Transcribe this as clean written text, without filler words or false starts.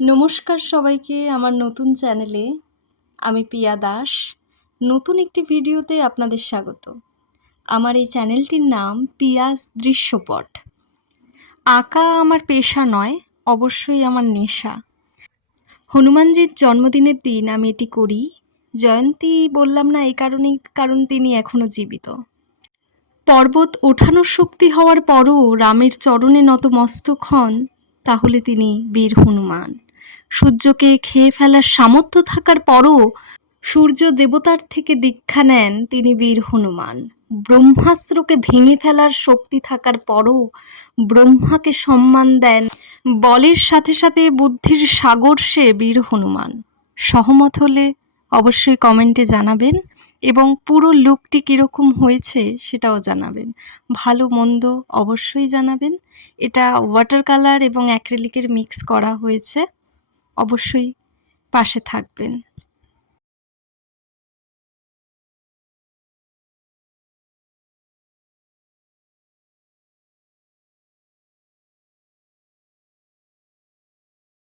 নমস্কার সবাইকে আমার নতুন চ্যানেলে। আমি পিয়া দাস। নতুন একটি ভিডিওতে আপনাদের স্বাগত। আমার এই চ্যানেলটির নাম পিয়াস দৃশ্যপট। আঁকা আমার পেশা নয়, অবশ্যই আমার নেশা। হনুমানজির জন্মদিনের দিন আমি এটি করি। জয়ন্তী বললাম না এই কারণেই, কারণ তিনি এখনও জীবিত। পর্বত ওঠানোর শক্তি হওয়ার পরও রামের চরণে নতমস্তক হন, তাহলে তিনি বীর হনুমান। সূর্যকে খেয়ে ফেলার সামর্থ্য থাকার পরও সূর্য দেবতার থেকে দীক্ষা নেন, তিনি বীর হনুমান। ব্রহ্মাস্ত্রকে ভেঙে ফেলার শক্তি থাকার পরও ব্রহ্মাকে সম্মান দেন, বলের সাথে সাথে বুদ্ধির সাগর সে বীর হনুমান। সহমত হলে অবশ্যই কমেন্টে জানাবেন এবং পুরো লুকটি কীরকম হয়েছে সেটাও জানাবেন। ভালো মন্দ অবশ্যই জানাবেন। এটা ওয়াটার কালার এবং অ্যাক্রিলিকের মিক্স করা হয়েছে। অবশ্যই পাশে থাকবেন।